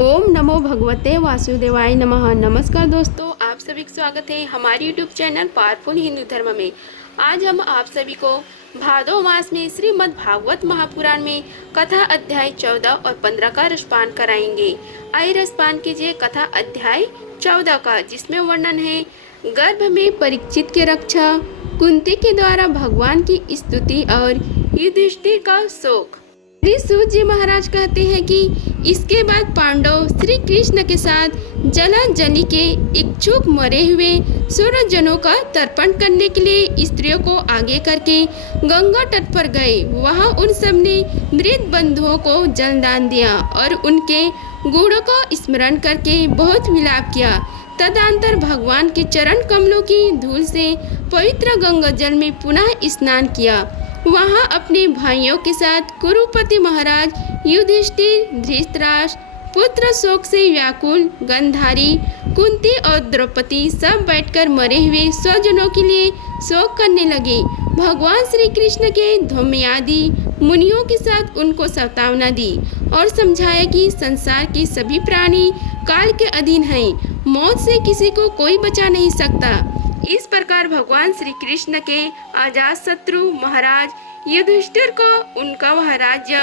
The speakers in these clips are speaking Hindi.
ओम नमो भगवते वासुदेवाय नमः। नमस्कार दोस्तों, आप सभी का स्वागत है हमारे यूट्यूब चैनल पावरफुल हिंदू धर्म में। आज हम आप सभी को भादो मास में श्रीमद् भागवत महापुराण में कथा अध्याय 14 और 15 का रसपान कराएंगे। आइए रसपान कीजिए कथा अध्याय 14 का, जिसमें वर्णन है गर्भ में परीक्षित की रक्षा, कुंती के द्वारा भगवान की स्तुति और युधिष्ठिर का शोक। श्री सूत जी महाराज कहते हैं कि इसके बाद पांडव श्री कृष्ण के साथ जलांजलि के इच्छुक मरे हुए सूरजनों का तर्पण करने के लिए स्त्रियों को आगे करके गंगा तट पर गए। वहां उन सब ने मृत बंधुओं को जलदान दिया और उनके गुणों को स्मरण करके बहुत विलाप किया। तदंतर भगवान के चरण कमलों की धूल से पवित्र गंगा जल में पुनः स्नान किया। वहां अपने भाइयों के साथ कुरुपति महाराज युधिष्ठिर, धृतराष्ट्र पुत्र शोक से व्याकुल, गंधारी, कुंती और द्रौपदी सब बैठकर मरे हुए स्वजनों के लिए शोक करने लगे। भगवान श्री कृष्ण के धौम्यादि मुनियों के साथ उनको सांत्वना दी और समझाया कि संसार के सभी प्राणी काल के अधीन हैं, मौत से किसी को कोई बचा नहीं सकता। इस प्रकार भगवान श्री कृष्ण के अजात शत्रु महाराज युधिष्ठिर को उनका वह राज्य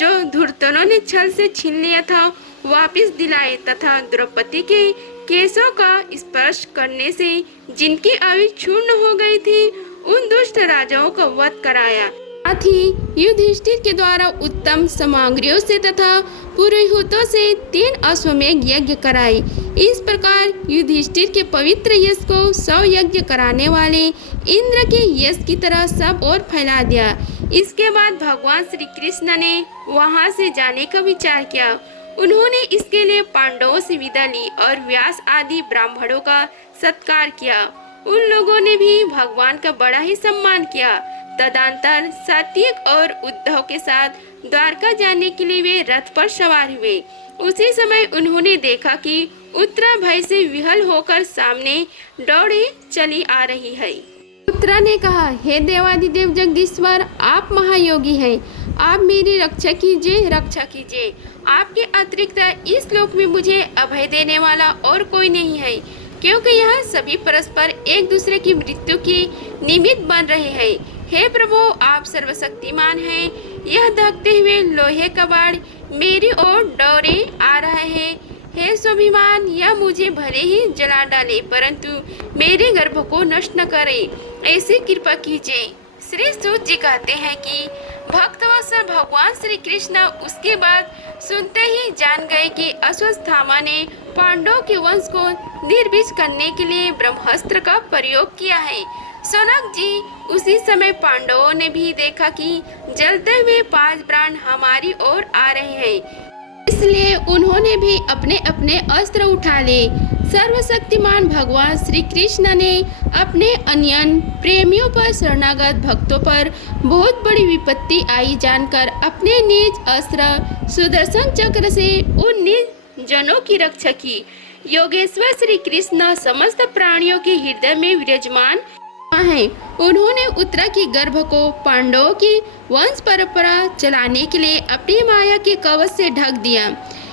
जो धूर्तनों ने छल से छीन लिया था वापस दिलाए तथा द्रौपदी के केशों का स्पर्श करने से जिनकी आयु क्षुण्ण हो गई थी उन दुष्ट राजाओं का वध कराया। साथ ही युधिष्ठिर के द्वारा उत्तम सामग्रियों से तथा पुरोहितों से 3 अश्वमेध यज्ञ कराए। इस प्रकार युधिष्ठिर के पवित्र यश को 100 यज्ञ कराने वाले इंद्र के यश की तरह सब ओर फैला दिया। इसके बाद भगवान श्री कृष्ण ने वहां से जाने का विचार किया। उन्होंने इसके लिए पांडवों से विदा ली और व्यास आदि ब्राह्मणों का सत्कार किया। उन लोगों ने भी भगवान का बड़ा ही सम्मान किया। तदंतर सात्विक और उद्धव के साथ द्वारका जाने के लिए वे रथ पर सवार हुए। उसी समय उन्होंने देखा कि उत्तरा भय से विहल होकर सामने दौड़े चली आ रही है। उत्तरा ने कहा, हे देवादिदेव जगदीश्वर, आप महायोगी हैं, आप मेरी रक्षा कीजिए, रक्षा कीजिए। आपके अतिरिक्त इस लोक में मुझे अभय देने वाला और कोई नहीं है, क्योंकि यहाँ सभी परस्पर एक दूसरे की मृत्यु की निमित्त बन रहे हैं। हे प्रभु, आप सर्वशक्तिमान हैं। यह दहकते हुए लोहे का बाण मेरी ओर दौड़े आ रहा है। हे स्वाभिमान, यह मुझे भले ही जला डाले परंतु मेरे गर्भ को नष्ट न करे, ऐसी कृपा कीजिए। श्री सूत जी कहते हैं कि भक्तवत्सल भगवान श्री कृष्ण उसके बाद सुनते ही जान गए कि अश्वत्थामा ने पांडवों के वंश को निर्वीज करने के लिए ब्रह्मास्त्र का प्रयोग किया है। सनक जी, उसी समय पांडवों ने भी देखा कि जलते हुए 5 प्राण हमारी ओर आ रहे हैं, इसलिए उन्होंने भी अपने अपने अस्त्र उठा ले। सर्वशक्तिमान भगवान श्री कृष्ण ने अपने अन्यन प्रेमियों पर, शरणागत भक्तों पर बहुत बड़ी विपत्ति आई जानकर अपने निज अस्त्र सुदर्शन चक्र से उन निज जनों की रक्षा की। योगेश्वर श्री कृष्ण समस्त प्राणियों के हृदय में विराजमान है। उन्होंने उत्तरा की गर्भ को पांडवों की वंश परंपरा चलाने के लिए अपनी माया के कवच से ढक दिया।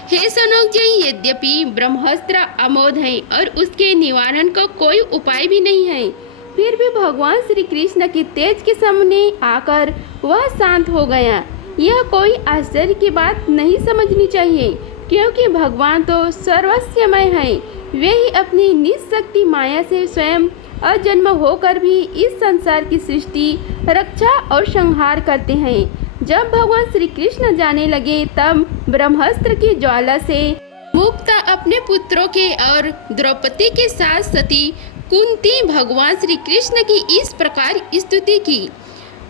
हे सनक जी, यद्यपि ब्रह्मास्त्र अमोघ है और उसके निवारण का कोई उपाय भी नहीं है, फिर भी भगवान श्री कृष्ण की तेज के सामने आकर वह शांत हो गया। यह कोई आश्चर्य की बात नहीं समझनी चाहिए, क्योंकि भगवान तो सर्वस्वमय है। वे ही अपनी निःशक्ति माया से स्वयं अजन्म होकर भी इस संसार की सृष्टि, रक्षा और संहार करते हैं। जब भगवान श्री कृष्ण जाने लगे तब ब्रह्मास्त्र की ज्वाला से मुक्त अपने पुत्रों के और द्रौपदी के साथ सती कुंती भगवान श्री कृष्ण की इस प्रकार स्तुति की।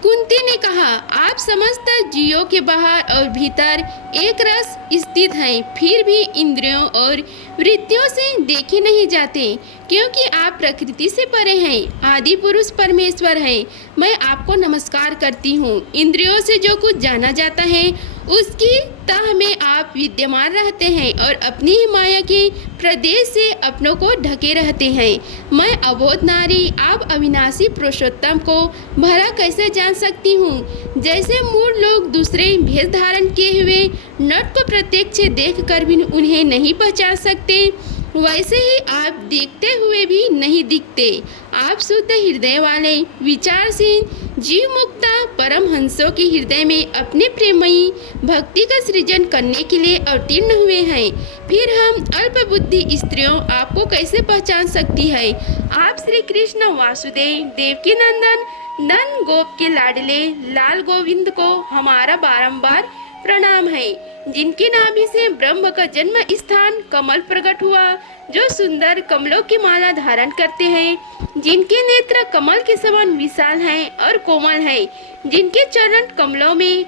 कुंती ने कहा, आप समस्त जीवों के बाहर और भीतर एक रस स्थित हैं, फिर भी इंद्रियों और वृत्तियों से देखे नहीं जाते, क्योंकि आप प्रकृति से परे हैं, आदि पुरुष परमेश्वर हैं। मैं आपको नमस्कार करती हूँ। इंद्रियों से जो कुछ जाना जाता है उसकी तह में आप विद्यमान रहते हैं और अपनी ही माया के प्रदेश से अपनों को ढके रहते हैं। मैं अबोध नारी आप अविनाशी पुरुषोत्तम को भला कैसे जान सकती हूँ। जैसे मूढ़ लोग दूसरे भेष धारण किए हुए नट को प्रत्यक्ष देखकर भी उन्हें नहीं पहचान सकते, वैसे ही आप देखते हुए भी नहीं दिखते। आप शुद्ध हृदय वाले विचारशील जीव मुक्ता परमहंसों के हृदय में अपने प्रेमयी भक्ति का सृजन करने के लिए अवतीर्ण हुए हैं। फिर हम अल्प बुद्धि स्त्रियों आपको कैसे पहचान सकती है। आप श्री कृष्ण वासुदेव देवकी नंदन नंद गोप के लाडले लाल गोविंद को हमारा बारंबार प्रणाम है, जिनकी नाभि से ब्रह्म का जन्म स्थान कमल प्रकट हुआ, जो सुंदर कमलों की माला धारण करते हैं, जिनके नेत्र कमल के समान विशाल हैं और कोमल हैं, जिनके चरण कमलों में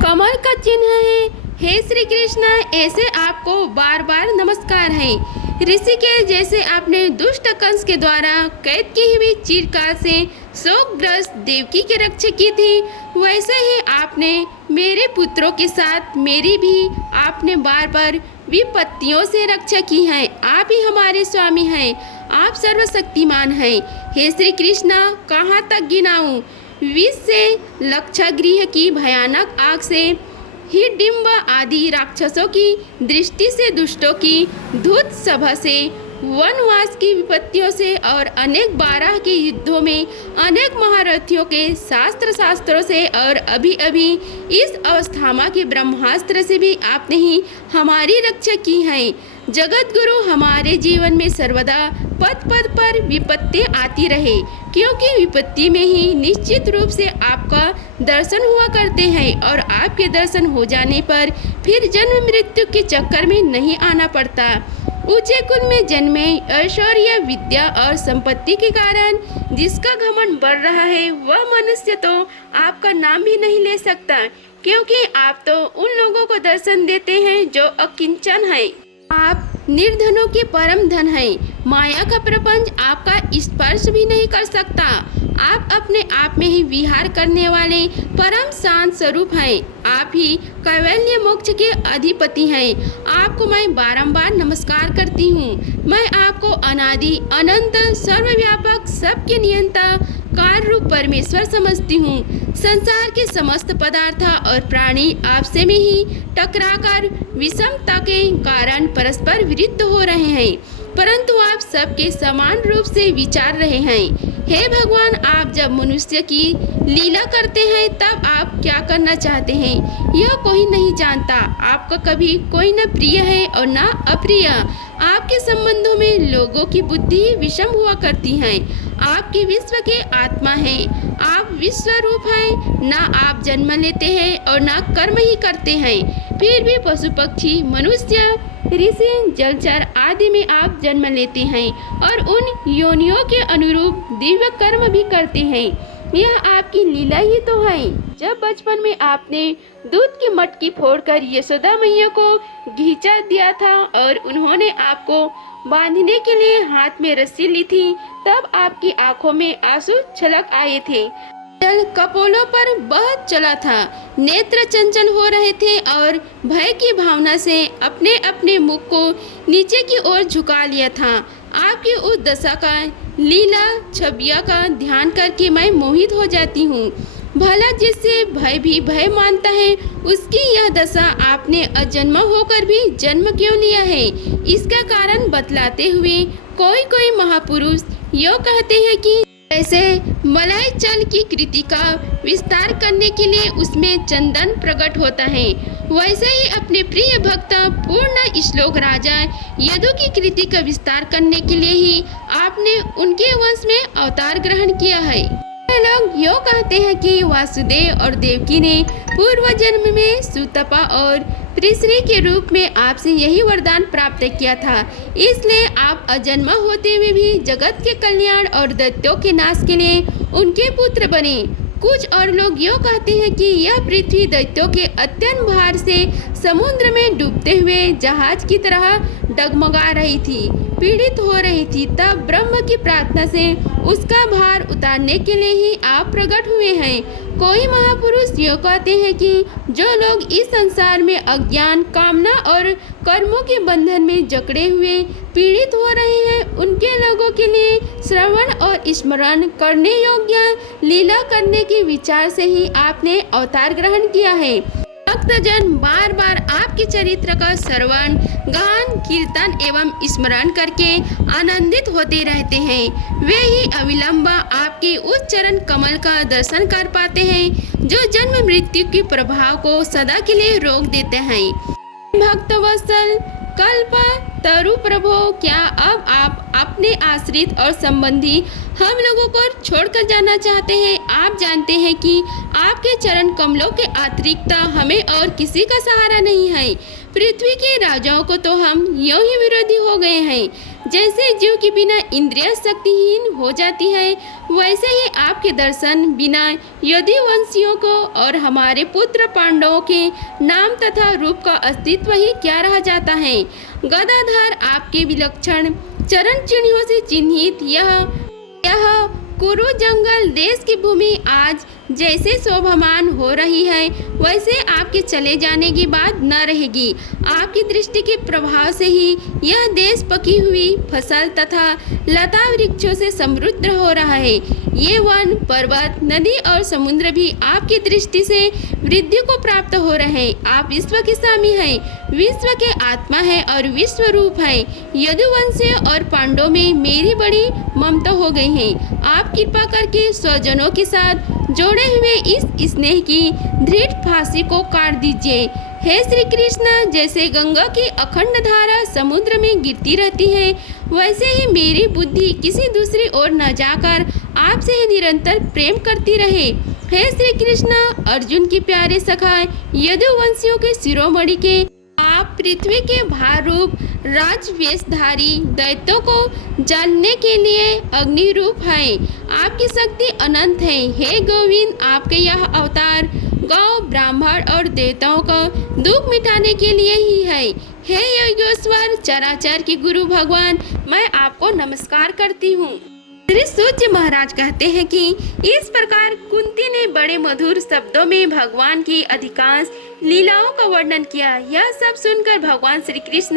कमल का चिन्ह है। हे श्री कृष्ण, ऐसे आपको बार बार नमस्कार है। ऋषिकेश जैसे आपने दुष्ट कंस के द्वारा कैद की हुई चिरकाल से शोकग्रस्त देवकी की रक्षा की थी, वैसे ही आपने मेरे पुत्रों के साथ मेरी भी आपने बार बार विपत्तियों से रक्षा की है। आप ही हमारे स्वामी हैं, आप सर्वशक्तिमान हैं। हे श्री कृष्ण, कहाँ तक गिनाऊं। विष से लक्षागृह की भयानक आग से हिडिंब आदि राक्षसों की दृष्टि से, दुष्टों की धूत सभा से, वनवास की विपत्तियों से और अनेक बारह के युद्धों में अनेक महारथियों के शास्त्रों से और अभी अभी इस अवस्थामा के ब्रह्मास्त्र से भी आपने ही हमारी रक्षा की है। जगत गुरु, हमारे जीवन में सर्वदा पद पद पर विपत्ति आती रहे, क्योंकि विपत्ति में ही निश्चित रूप से आपका दर्शन हुआ करते हैं और आपके दर्शन हो जाने पर फिर जन्म मृत्यु के चक्कर में नहीं आना पड़ता। ऊंचे कुल में जन्मे, ऐश्वर्य विद्या और संपत्ति के कारण जिसका घमंड बढ़ रहा है, वह मनुष्य तो आपका नाम भी नहीं ले सकता, क्योंकि आप तो उन लोगों को दर्शन देते हैं जो अकिंचन है। आप निर्धनों के परम धन हैं। माया का प्रपंच आपका स्पर्श भी नहीं कर सकता। आप अपने आप में ही विहार करने वाले परम शांत स्वरूप हैं। आप ही कैवल्य मोक्ष के अधिपति हैं। आपको मैं बारंबार नमस्कार करती हूँ। मैं आपको अनादि अनंत सर्वव्यापक सबके नियंता काल रूप परमेश्वर समझती हूँ। संसार के समस्त पदार्थ और प्राणी आपसे में ही टकराकर विषमता के कारण परस्पर विरुद्ध हो रहे हैं, परंतु आप सबके समान रूप से विचार रहे हैं। हे भगवान, आप जब मनुष्य की लीला करते हैं तब आप क्या करना चाहते हैं, यह कोई नहीं जानता। आपका कभी कोई न प्रिय है और न अप्रिय। आपके संबंधों में लोगों की बुद्धि विषम हुआ करती है। आपके विश्व के आत्मा हैं। आप विश्व रूप हैं। ना आप जन्म लेते हैं और ना कर्म ही करते हैं। फिर भी पशु पक्षी मनुष्य ऋषि जलचर आदि में आप जन्म लेते हैं और उन योनियों के अनुरूप दिव्य कर्म भी करते हैं। यह आपकी लीला ही तो है। जब बचपन में आपने दूध की मटकी फोड़कर यशोदा मैया को घींचा दिया था और उन्होंने आपको बांधने के लिए हाथ में रस्सी ली थी, तब आपकी आंखों में आंसू छलक आए थे। जल कपोलों पर बह चला था। नेत्र चंचल हो रहे थे और भय की भावना से अपने अपने मुख को नीचे की ओर झुका लिया था। आपकी उस दशा का लीला छबिया का ध्यान करके मैं मोहित हो जाती हूँ। भला जिससे भय भी भय मानता है, उसकी यह दशा आपने अजन्मा होकर भी जन्म क्यों लिया है, इसका कारण बतलाते हुए कोई महापुरुष यो कहते हैं कि ऐसे मलाई चल की कृति का विस्तार करने के लिए उसमें चंदन प्रकट होता है, वैसे ही अपने प्रिय भक्त पूर्ण श्लोक राजा यदु की कृति का विस्तार करने के लिए ही आपने उनके वंश में अवतार ग्रहण किया है। लोग यो कहते हैं कि वासुदेव और देवकी ने पूर्व जन्म में सुतपा और त्रिश्री के रूप में आपसे यही वरदान प्राप्त किया था, इसलिए आप अजन्मा होते हुए भी जगत के कल्याण और दैत्यों के नाश के लिए उनके पुत्र बने। कुछ और लोग यो कहते हैं कि यह पृथ्वी दैत्यों के अत्यंत भार से समुद्र में डूबते हुए जहाज की तरह डगमगा रही थी, पीड़ित हो रही थी। तब ब्रह्म की प्रार्थना से उसका भार उतारने के लिए ही आप प्रकट हुए हैं। कोई महापुरुष यो कहते हैं कि जो लोग इस संसार में अज्ञान, कामना और कर्मों के बंधन में जकड़े हुए पीड़ित हो रहे हैं, उनके लोगों के लिए श्रवण और स्मरण करने योग्य लीला करने के विचार से ही आपने अवतार ग्रहण किया है। भक्तजन बार बार आपके चरित्र का श्रवण, गान, कीर्तन एवं स्मरण करके आनंदित होते रहते हैं। वे ही अविलंब आपके उस चरण कमल का दर्शन कर पाते हैं जो जन्म मृत्यु के प्रभाव को सदा के लिए रोक देते हैं। भक्तवत्सल कल्प तरु प्रभु, क्या अब आप अपने आश्रित और संबंधी हम लोगों को छोड़कर जाना चाहते हैं? आप जानते हैं कि आपके चरण कमलों के अतिरिक्त हमें और किसी का सहारा नहीं है। पृथ्वी के राजाओं को तो हम यूं ही विरोधी हो गए हैं। जैसे जीव के बिना इंद्रिय शक्तिहीन हो जाती है, वैसे ही आपके दर्शन बिना यदुवंशियों को और हमारे पुत्र पांडवों के नाम तथा रूप का अस्तित्व ही क्या रह जाता है। गदाधर आपके विलक्षण चरण चिन्हों से चिन्हित यह कुरु जंगल देश की भूमि आज जैसे शोभामान हो रही है, वैसे आपके चले जाने की बात न रहेगी। आपकी दृष्टि के प्रभाव से ही यह देश पकी हुई फसल तथा लता वृक्षों से समृद्ध हो रहा है। ये वन, पर्वत, नदी और समुद्र भी आपकी दृष्टि से वृद्धि को प्राप्त हो रहे हैं। आप विश्व के स्वामी हैं, विश्व के आत्मा है और विश्व रूप है। यदुवंशी और पांडवों में मेरी बड़ी ममता हो गई है। आप कृपा करके स्वजनों के साथ जोड़े हुए इस स्नेह की दृढ़ फांसी को काट दीजिए। हे श्री कृष्ण, जैसे गंगा की अखंड धारा समुद्र में गिरती रहती है, वैसे ही मेरी बुद्धि किसी दूसरी ओर न जाकर आपसे ही निरंतर प्रेम करती रहे। हे श्री कृष्ण, अर्जुन की प्यारे सखा यदुवंशियों के शिरोमणि के आप पृथ्वी के भार रूप राजवेशधारी दैत्यों को जानने के लिए अग्नि रूप है। आपकी शक्ति अनंत है। हे गोविंद, आपके यह अवतार गौ, ब्राह्मण और देवताओं का दुख मिटाने के लिए ही है। हे योगेश्वर, चराचर के गुरु भगवान, मैं आपको नमस्कार करती हूँ। श्री सूर्य महाराज कहते हैं कि इस प्रकार कुंती ने बड़े मधुर शब्दों में भगवान की अधिकांश लीलाओं का वर्णन किया। यह सब सुनकर भगवान श्री कृष्ण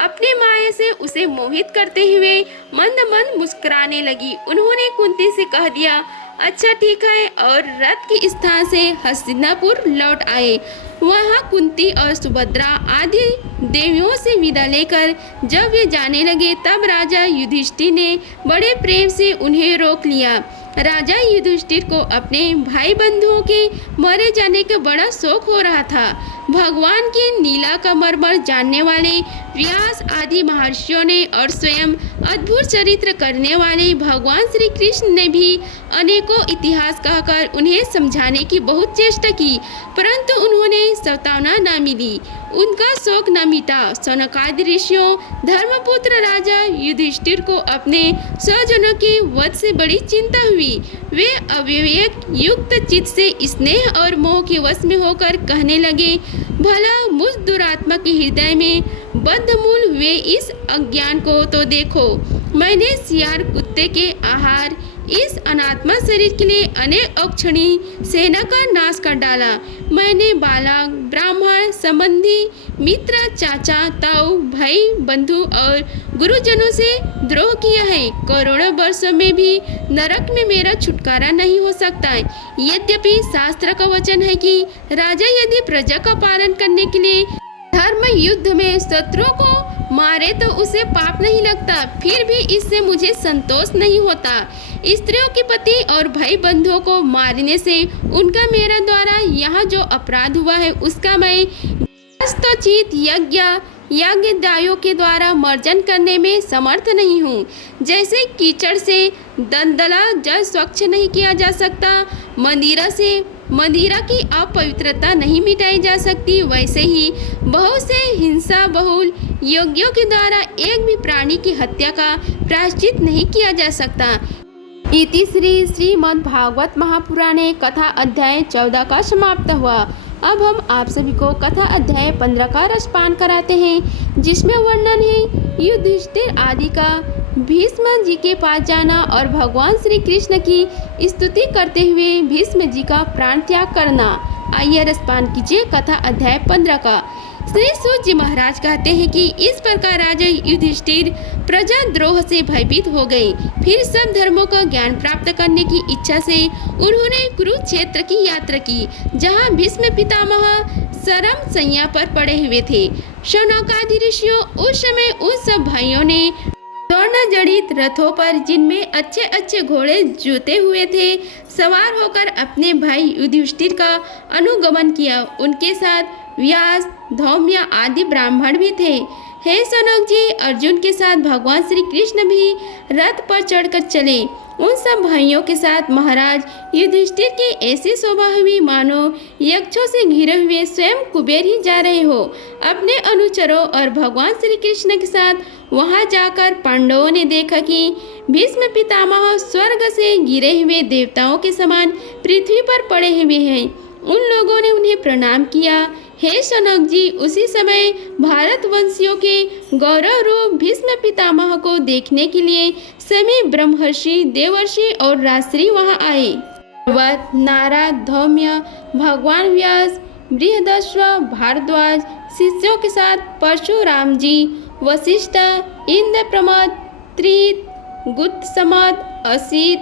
अपने माया से उसे मोहित करते हुए मंद मंद मुस्कुराने लगी। उन्होंने कुंती से कह दिया, अच्छा ठीक है, और रथ के स्थान से हस्तिनापुर लौट आए। वहाँ कुंती और सुभद्रा आदि देवियों से विदा लेकर जब वे जाने लगे, तब राजा युधिष्ठिर ने बड़े प्रेम से उन्हें रोक लिया। राजा युधिष्ठिर को अपने भाई बंधुओं के मारे जाने का बड़ा शौक हो रहा था। भगवान की नीला का मर्मर जानने वाले व्यास आदि महर्षियों ने और स्वयं अद्भुत चरित्र करने वाले भगवान श्री कृष्ण ने भी अनेकों इतिहास कहकर उन्हें समझाने की बहुत चेष्टा की, परंतु उन्होंने सतावना न मिली, उनका शौक न मिटा। सनकादि ऋषियों धर्मपुत्र राजा युधिष्ठिर को अपने स्वजनों के वध से बड़ी चिंता हुई। वे अविवेक युक्त चित्त से स्नेह और मोह के वश में होकर कहने लगे, भला मुझ दुरात्मा के हृदय में बद्धमूल हुए इस अज्ञान को तो देखो। मैंने सियार कुत्ते के आहार इस अनात्मा शरीर के लिए अनेक अक्षणी सेना का नाश कर डाला। मैंने बालक, ब्राह्मण, संबंधी, मित्र, चाचा, ताऊ, भाई, बंधु और गुरुजनों से द्रोह किया है। करोड़ों वर्षों में भी नरक में मेरा छुटकारा नहीं हो सकता। यद्यपि शास्त्र का वचन है कि राजा यदि प्रजा का पालन करने के लिए धर्म युद्ध में शत्रुओं को मारे तो उसे पाप नहीं लगता, फिर भी इससे मुझे संतोष नहीं होता। स्त्रियों के पति और भाई बंधुओं को मारने से उनका मेरा द्वारा यहाँ जो अपराध हुआ है, उसका मैं वास्तवचित यज्ञ दायों के द्वारा मर्जन करने में समर्थ नहीं हूँ। जैसे कीचड़ से दलदला जल स्वच्छ नहीं किया जा सकता, मंदिरा की अपवित्रता नहीं मिटाई जा सकती, वैसे ही बहुत से हिंसा बहुल यज्ञों के द्वारा एक भी प्राणी की हत्या का प्रायश्चित नहीं किया जा सकता। इति श्री श्रीमद्भागवत महापुराणे कथा अध्याय 14 का समाप्त हुआ। अब हम आप सभी को कथा अध्याय 15 का रसपान कराते हैं, जिसमें वर्णन है युधिष्ठिर आदि का भीष्म जी के पास जाना और भगवान श्री कृष्ण की स्तुति करते हुए भीष्म जी का प्राण त्याग करना। आइए रसपान कीजिए कथा अध्याय 15 का। श्री सूत जी महाराज कहते हैं कि इस प्रकार राजा युधिष्ठिर प्रजा द्रोह से भयभीत हो गए। फिर सब धर्मों का ज्ञान प्राप्त करने की इच्छा से उन्होंने कुरुक्षेत्र की यात्रा की, जहां भीष्म पितामह शरम सैया पर पड़े हुए थे। शौनकादि ऋषियों उस समय उन सब भाइयों ने स्वर्ण जड़ित रथों पर, जिनमें अच्छे अच्छे घोड़े जुते हुए थे, सवार होकर अपने भाई युधिष्ठिर का अनुगमन किया। उनके साथ व्यास, धौम्य आदि ब्राह्मण भी थे। हे सनक जी, अर्जुन के साथ भगवान श्री कृष्ण भी रथ पर चढ़कर चले। उन सब भाइयों के साथ महाराज युधिष्ठिर की ऐसी शोभा हुई मानो यक्षों से घिरे हुए स्वयं कुबेर ही जा रहे हो। अपने अनुचरों और भगवान श्री कृष्ण के साथ वहां जाकर पांडवों ने देखा कि भीष्म पितामह स्वर्ग से गिरे हुए देवताओं के समान पृथ्वी पर पड़े हुए हैं। उन लोगों ने उन्हें प्रणाम किया। हे सनक जी, उसी समय भारतवंशियों के गौरव रूप भीष्म पितामह को देखने के लिए सभी ब्रह्मर्षि, देवर्षि और राजश्री वहां आए। पर्वत, नारद, धौम्य, भगवान व्यास, बृहदश्व, भारद्वाज शिष्यों के साथ परशुराम जी, वशिष्ठ, इंद्रप्रमद, त्रित, गुप्तसमद, असित,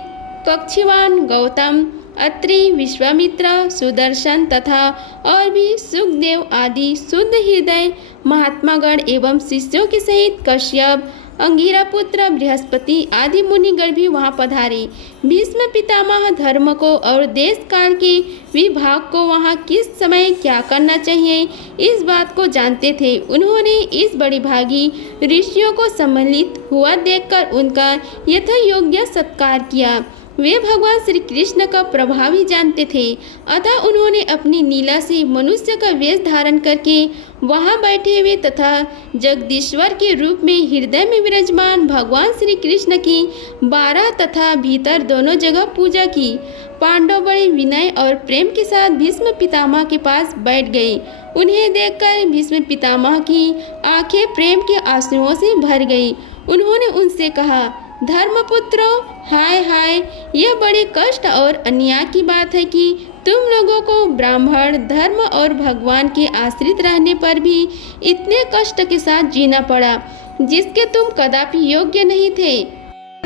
कक्षिवान, गौतम, अत्रि, विश्वामित्र, सुदर्शन तथा और भी सुखदेव आदि शुद्ध हृदय महात्मागण एवं शिष्यों के सहित कश्यप, अंगिरा पुत्र बृहस्पति आदि मुनिगण भी वहां पधारे। भीष्म पितामह धर्म को और देश काल के विभाग को वहां किस समय क्या करना चाहिए इस बात को जानते थे। उन्होंने इस बड़ी भागी ऋषियों को सम्मिलित हुआ देखकर उनका यथायोग्य सत्कार किया। वे भगवान श्री कृष्ण का प्रभाव ही जानते थे, अतः उन्होंने अपनी लीला से मनुष्य का वेश धारण करके वहां बैठे हुए तथा जगदीश्वर के रूप में हृदय में विराजमान भगवान श्री कृष्ण की 12 तथा भीतर दोनों जगह पूजा की। पांडव बड़े विनय और प्रेम के साथ भीष्म पितामह के पास बैठ गए। उन्हें देखकर भीष्म पितामह की आंखें प्रेम के आंसुओं से भर गई। उन्होंने उनसे कहा, धर्मपुत्रों, हाय हाय, यह बड़े कष्ट और अन्याय की बात है कि तुम लोगों को ब्राह्मण धर्म और भगवान के आश्रित रहने पर भी इतने कष्ट के साथ जीना पड़ा, जिसके तुम कदापि योग्य नहीं थे।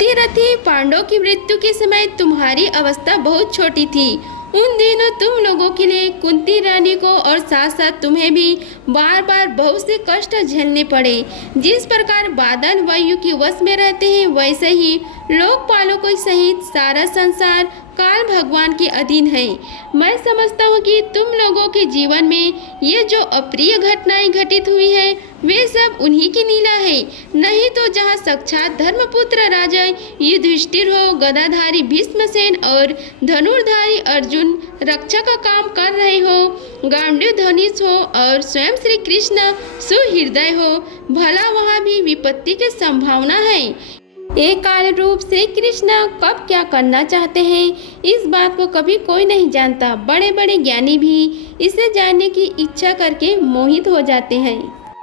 रथी पांडवों की मृत्यु के समय तुम्हारी अवस्था बहुत छोटी थी। उन दिनों तुम लोगों के लिए कुंती रानी को और साथ साथ तुम्हें भी बार बार बहुत से कष्ट झेलने पड़े। जिस प्रकार बादल वायु के वश में रहते हैं, वैसे ही लोकपालों को सहित सारा संसार काल भगवान के अधीन है। मैं समझता हूँ कि तुम लोगों के जीवन में ये जो अप्रिय घटनाएं घटित हुई है, वे सब उन्हीं की लीला है। नहीं तो जहाँ साक्षात धर्मपुत्र राजा युधिष्ठिर हो, गदाधारी भीष्मसेन और धनुर्धारी अर्जुन रक्षा का काम कर रहे हो, गांडीव धनुष हो और स्वयं श्री कृष्ण सुहृदय हो, भला वहाँ भी विपत्ति की संभावना है। एक कार्य रूप श्री कृष्ण कब क्या करना चाहते हैं, इस बात को कभी कोई नहीं जानता। बड़े बड़े ज्ञानी भी इसे जानने की इच्छा करके मोहित हो जाते हैं।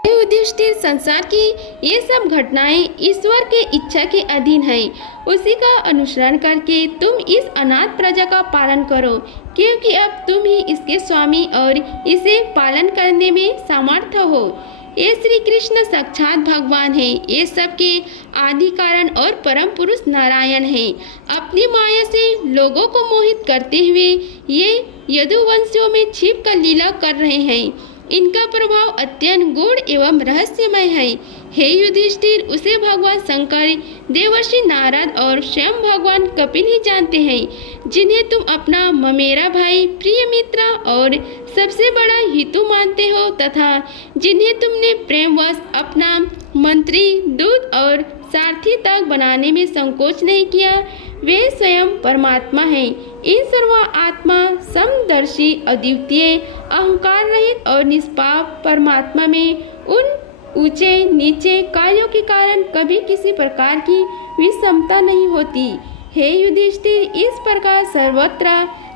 युधिष्ठिर, संसार की ये सब घटनाएं ईश्वर के इच्छा के अधीन है। उसी का अनुसरण करके तुम इस अनाथ प्रजा का पालन करो, क्योंकि अब तुम ही इसके स्वामी और इसे पालन करने में समर्थ हो। ये श्री कृष्ण साक्षात भगवान है। ये सबके आदि कारण और परम पुरुष नारायण है। अपनी माया से लोगों को मोहित करते हुए ये यदुवंशियों में छिप कर लीला कर रहे हैं। इनका प्रभाव अत्यंत गूढ़ एवं रहस्यमय है। हे युधिष्ठिर, उसे भगवान शंकर, देवर्षि नारद और स्वयं भगवान कपिल ही जानते हैं, जिन्हें तुम अपना ममेरा भाई, प्रिय मित्र और सबसे बड़ा हितु मानते हो तथा जिन्हें तुमने प्रेमवश अपना मंत्री, दूत और सारथी तक बनाने में संकोच नहीं किया, वे स्वयं परमात्मा हैं। इन सर्व आत्मा समदर्शी, अद्वितीय, अहंकार रहित और निष्पाप परमात्मा में उन ऊंचे नीचे कार्यों के कारण कभी किसी प्रकार की विषमता नहीं होती। हे युधिष्ठिर, इस प्रकार सर्वत्र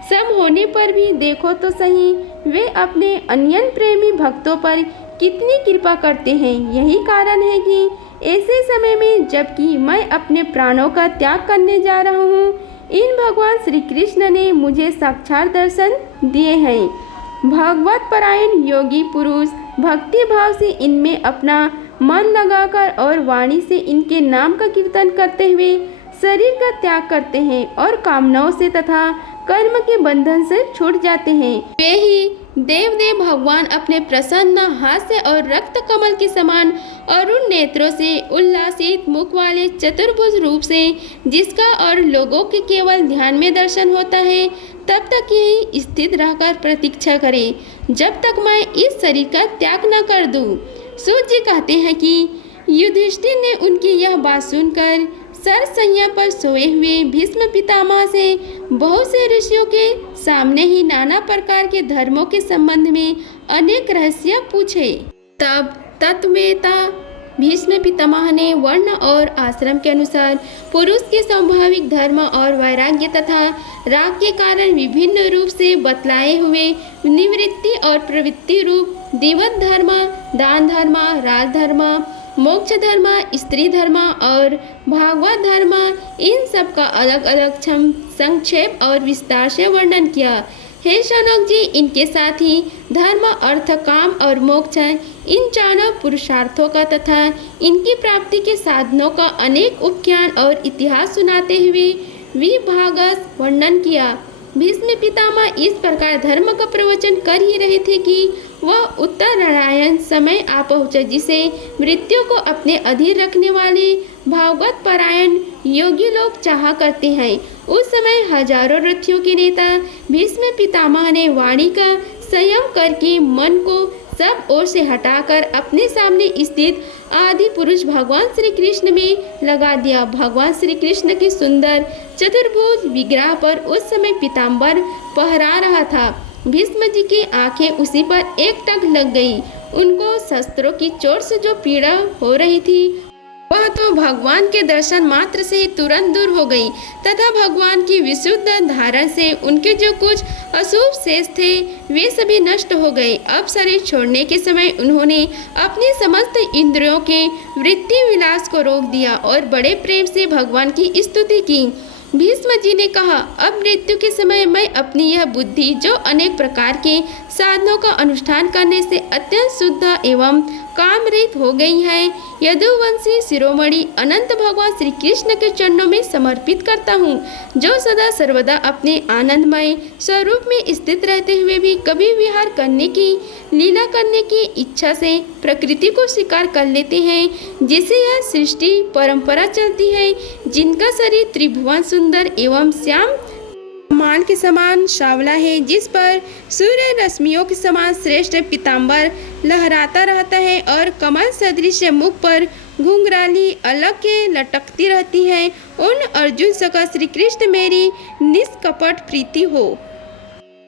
सम होने पर भी देखो तो सही, वे अपने अन्य प्रेमी भक्तों पर कितनी कृपा करते हैं। यही कारण है कि ऐसे समय में जबकि मैं अपने प्राणों का त्याग करने जा रहा हूँ, इन भगवान श्री कृष्ण ने मुझे साक्षात दर्शन दिए हैं। भगवत परायण योगी पुरुष भक्ति भाव से इनमें अपना मन लगाकर और वाणी से इनके नाम का कीर्तन करते हुए शरीर का त्याग करते हैं और कामनाओं से तथा कर्म के बंधन से छूट जाते हैं। वे ही देव भगवान अपने प्रसन्न हास्य और रक्त कमल के समान अरुण नेत्रों से उल्लासित मुख वाले चतुर्भुज रूप से जिसका और लोगों के केवल ध्यान में दर्शन होता है, तब तक यही स्थित रहकर प्रतीक्षा करें जब तक मैं इस शरीर का त्याग न कर दूं। सूत जी कहते हैं कि युधिष्ठिर ने उनकी यह बात सुनकर सरसैया पर सोए हुए भीष्म पितामह से बहुत से ऋषियों के सामने ही नाना प्रकार के धर्मों के संबंध में अनेक रहस्य पूछे। तब तत्ववेता भीष्म पितामह ने वर्ण और आश्रम के अनुसार पुरुष के स्वाभाविक धर्म और वैराग्य तथा राग के कारण विभिन्न रूप से बतलाए हुए निवृत्ति और प्रवृत्ति रूप दिवत धर्म, दान धर्म, राजधर्म, मोक्ष धर्म, स्त्री धर्म और भागवत धर्म, इन सब का अलग अलग संक्षेप और विस्तार से वर्णन किया। हे शौनक जी, इनके साथ ही धर्म, अर्थ, काम और मोक्ष इन चारों पुरुषार्थों का तथा इनकी प्राप्ति के साधनों का अनेक उपख्यान और इतिहास सुनाते हुए विभागस वर्णन किया। भीष्म पितामह इस प्रकार धर्म का प्रवचन कर ही रहे थे कि वह उत्तरायण समय आ पहुँचा, जिसे मृत्यु को अपने अधीन रखने वाले भागवत परायण योगी लोग चाहा करते हैं। उस समय हजारों रथियों के नेता भीष्म पितामह ने वाणी का संयम करके मन को सब ओर से हटाकर अपने सामने स्थित आदि पुरुष भगवान श्री कृष्ण में लगा दिया। भगवान श्री कृष्ण के सुंदर चतुर्भुज विग्रह पर उस समय पीताम्बर पहरा रहा था। भीष्म जी की आंखें उसी पर एकटक लग गई। उनको शस्त्रों की चोट से जो पीड़ा हो रही थी वह तो भगवान के दर्शन मात्र से ही तुरंत दूर हो गई तथा भगवान की विशुद्ध धारण से उनके जो कुछ अशुभ शेष थे वे सभी नष्ट हो गए। अब शरीर छोड़ने के समय उन्होंने अपनी समस्त इंद्रियों के वृत्ति विलास को रोक दिया और बड़े प्रेम से भगवान की स्तुति की। भीष्म जी ने कहा, अब मृत्यु के समय मैं अपनी यह बुद्धि जो अनेक प्रकार के साधनों का अनुष्ठान करने से अत्यंत शुद्ध एवं काम रहित हो गई है, यदुवंशी शिरोमणि अनंत भगवान श्री कृष्ण के चरणों में समर्पित करता हूँ, जो सदा सर्वदा अपने आनंदमय स्वरूप में स्थित रहते हुए भी कभी विहार करने की लीला करने की इच्छा से प्रकृति को स्वीकार कर लेते हैं, जिसे यह सृष्टि परंपरा चलती है, जिनका शरीर त्रिभुवन सुंदर एवं श्याम मान के समान सांवला है, जिस पर सूर्य रश्मियों के समान श्रेष्ठ पीताम्बर लहराता रहता है और कमल सदृश मुख पर घुंघराली अलग के लटकती रहती है, उन अर्जुन सका श्री कृष्ण मेरी निष्कपट प्रीति हो।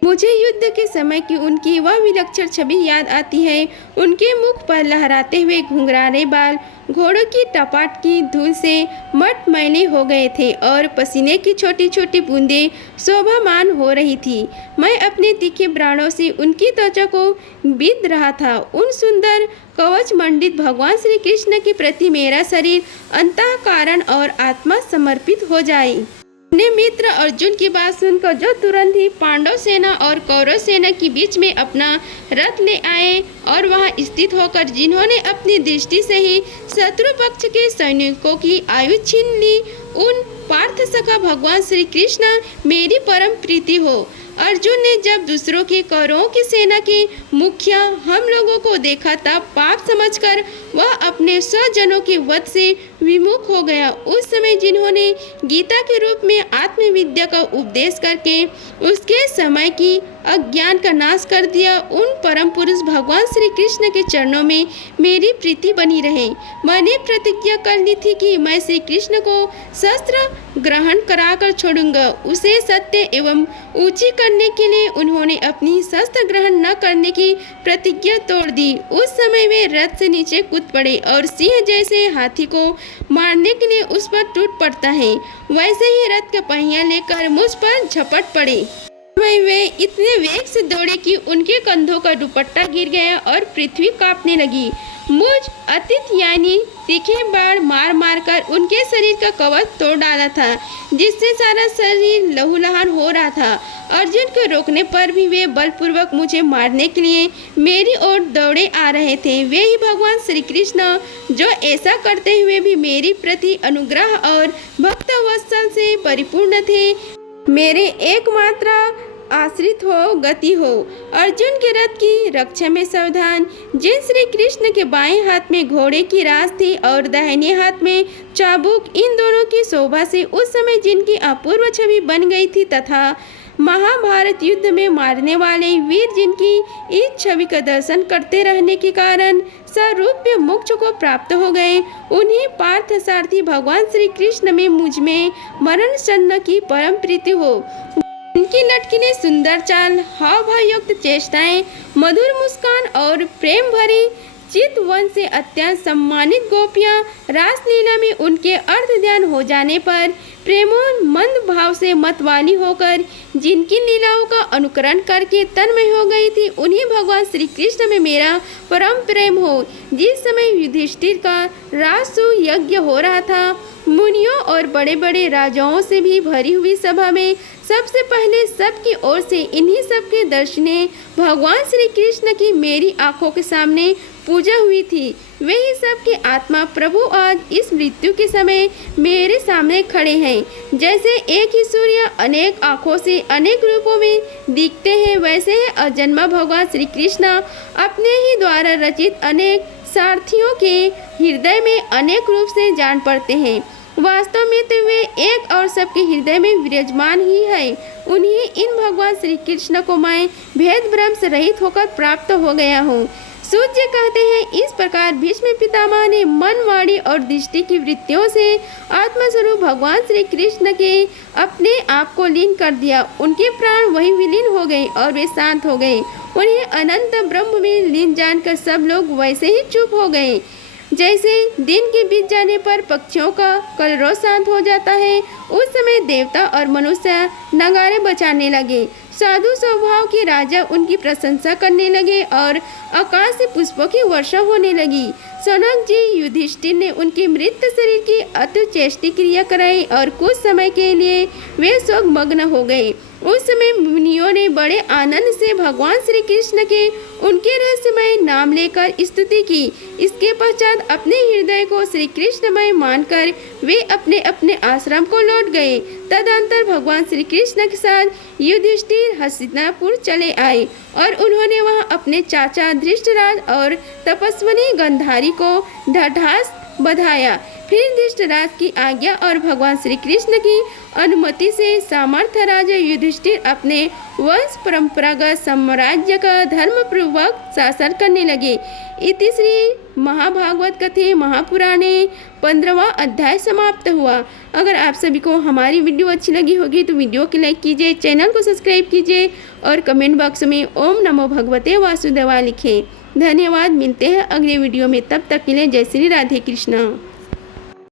मुझे युद्ध के समय की उनकी वह विलक्षण छवि याद आती है। उनके मुख पर लहराते हुए घुंघराले बाल घोड़ों की टपाट की धूल से मटमैले हो गए थे और पसीने की छोटी छोटी बूंदें शोभामान हो रही थी। मैं अपने तीखे प्राणों से उनकी त्वचा को बीध रहा था। उन सुंदर कवच मंडित भगवान श्री कृष्ण के प्रति मेरा शरीर अंतःकरण और आत्मा समर्पित हो जाए। अपने मित्र अर्जुन की बात सुनकर जो तुरंत ही पांडव सेना और कौरव सेना के बीच में अपना रथ ले आए और वहां स्थित होकर जिन्होंने अपनी दृष्टि से ही शत्रु पक्ष के सैनिकों की आयु छीन ली, उन पार्थ सखा भगवान श्री कृष्ण मेरी परम प्रीति हो। अर्जुन ने जब दूसरों के कौरवों की सेना के मुखिया हम लोगों को देखा तब पाप समझकर वह अपने स्वजनों के वध से विमुख हो गया। उस समय जिन्होंने गीता के रूप में आत्मविद्या का उपदेश करके उसके समय की अज्ञान का नाश कर दिया, उन परम पुरुष भगवान श्री कृष्ण के चरणों में मेरी प्रीति बनी रहे। मैंने प्रतिज्ञा कर ली थी कि मैं श्री कृष्ण को शस्त्र ग्रहण कराकर छोड़ूंगा। उसे सत्य एवं ऊंची करने के लिए उन्होंने अपनी शस्त्र ग्रहण न करने की प्रतिज्ञा तोड़ दी। उस समय वे रथ से नीचे कूद पड़े और सिंह जैसे हाथी को मारने के लिए उस पर टूट पड़ता है, वैसे ही रथ का पहिया लेकर मुझ पर झपट पड़े। वे इतने वेग से दौड़े कि उनके कंधों का दुपट्टा गिर गया और पृथ्वी कांपने लगी। मुझ अतीत यानी तीखे बाण मार मार कर उनके शरीर का कवच तोड़ डाला था, जिससे सारा शरीर लहूलुहान हो रहा था। अर्जुन को रोकने पर भी वे बलपूर्वक मुझे मारने के लिए मेरी ओर दौड़े आ रहे थे। वे ही भगवान श्री कृष्ण, जो ऐसा करते हुए भी मेरी प्रति अनुग्रह और भक्त वत्सल से परिपूर्ण थे। मेरे एकमात्र आश्रित हो, गति हो। अर्जुन के रथ की रक्षा में सावधान। जिन श्री कृष्ण के बाएं हाथ में घोड़े की रास थी और दाहिने हाथ में चाबुक, इन दोनों की शोभा से उस समय जिनकी अपूर्व छवि बन गई थी तथा महाभारत युद्ध में मारने वाले वीर जिनकी इस छवि का दर्शन करते रहने के कारण स्वरूप मोक्ष को प्राप्त हो गए, उन्हीं पार्थ सारथी भगवान श्री कृष्ण में मुझ में मरण सन्न की परम प्रीति हो। उनकी लटकीने सुंदर चाल, हाव भाव युक्त चेष्टाएं, मधुर मुस्कान और प्रेम भरी चितवन से अत्यंत सम्मानित गोपियां रासलीला में उनके अर्थ ध्यान हो जाने पर प्रेमोन्मद भाव से मतवाली होकर जिनकी लीलाओं का अनुकरण करके तन्मय हो गई थी, उन्हीं भगवान श्री कृष्ण में मेरा परम प्रेम हो। जिस समय युधिष्ठिर का राजसूय यज्ञ हो रहा था, मुनियों और बड़े बड़े राजाओं से भी भरी हुई सभा में सबसे पहले सबकी ओर से इन्हीं सबके दर्शने भगवान श्री कृष्ण की मेरी आंखों के सामने पूजा हुई थी। वे ही सबके आत्मा प्रभु आज इस मृत्यु के समय मेरे सामने खड़े हैं। जैसे एक ही सूर्य अनेक आँखों से अनेक रूपों में दिखते हैं, वैसे ही अजन्मा भगवान श्री कृष्ण अपने ही द्वारा रचित अनेक सारथियों के हृदय में अनेक रूप से जान पड़ते हैं। वास्तव में तो वे एक और सबके हृदय में विराजमान ही है। उन्हीं इन भगवान श्री कृष्ण को मैं भेद भ्रम से रहित होकर प्राप्त हो गया हूँ। सूर्य कहते हैं, इस प्रकार भीष्म पितामह ने मन, वाणी और दृष्टि की वृत्तियों से आत्मस्वरूप भगवान श्री कृष्ण के अपने आप को लीन कर दिया। उनके प्राण वही विलीन हो गए और वे शांत हो गए। उन्हें अनंत ब्रह्म में लीन जानकर सब लोग वैसे ही चुप हो गए। जैसे दिन के बीत जाने पर पक्षियों का कलरव शांत हो जाता है, उस समय देवता और मनुष्य नगारे बजाने लगे। साधु स्वभाव के राजा उनकी प्रशंसा करने लगे और आकाश से पुष्पों की वर्षा होने लगी। सनक जी युधिष्ठिर ने उनके मृत शरीर की अति चेष्टि क्रिया कराई और कुछ समय के लिए वे शोक मग्न हो गए। उस समय मुनियों ने बड़े आनंद से भगवान श्री कृष्ण के उनके रहस्यमय नाम लेकर स्तुति की। इसके पश्चात अपने हृदय को श्री कृष्णमय मानकर वे अपने अपने आश्रम को लौट गए। तदंतर भगवान श्री कृष्ण के साथ युधिष्ठिर हस्तिनापुर चले आए और उन्होंने वहां अपने चाचा धृष्टराज और तपस्विनी गांधारी को ढाढ़स बधाया। फिर धृष्टराज की आज्ञा और भगवान श्री कृष्ण की अनुमति से सामर्थ्य राजा युधिष्ठिर अपने वंश परंपरागत साम्राज्य का धर्मपूर्वक शासन करने लगे। इति श्री महाभागवत कथे महापुराणे 15वां अध्याय समाप्त हुआ। अगर आप सभी को हमारी वीडियो अच्छी लगी होगी तो वीडियो को लाइक कीजिए, चैनल को सब्सक्राइब कीजिए और कमेंट बॉक्स में ओम नमो भगवते वासुदेवाय लिखें। धन्यवाद। मिलते हैं अगले वीडियो में, तब तक के लिए जय श्री राधे कृष्ण।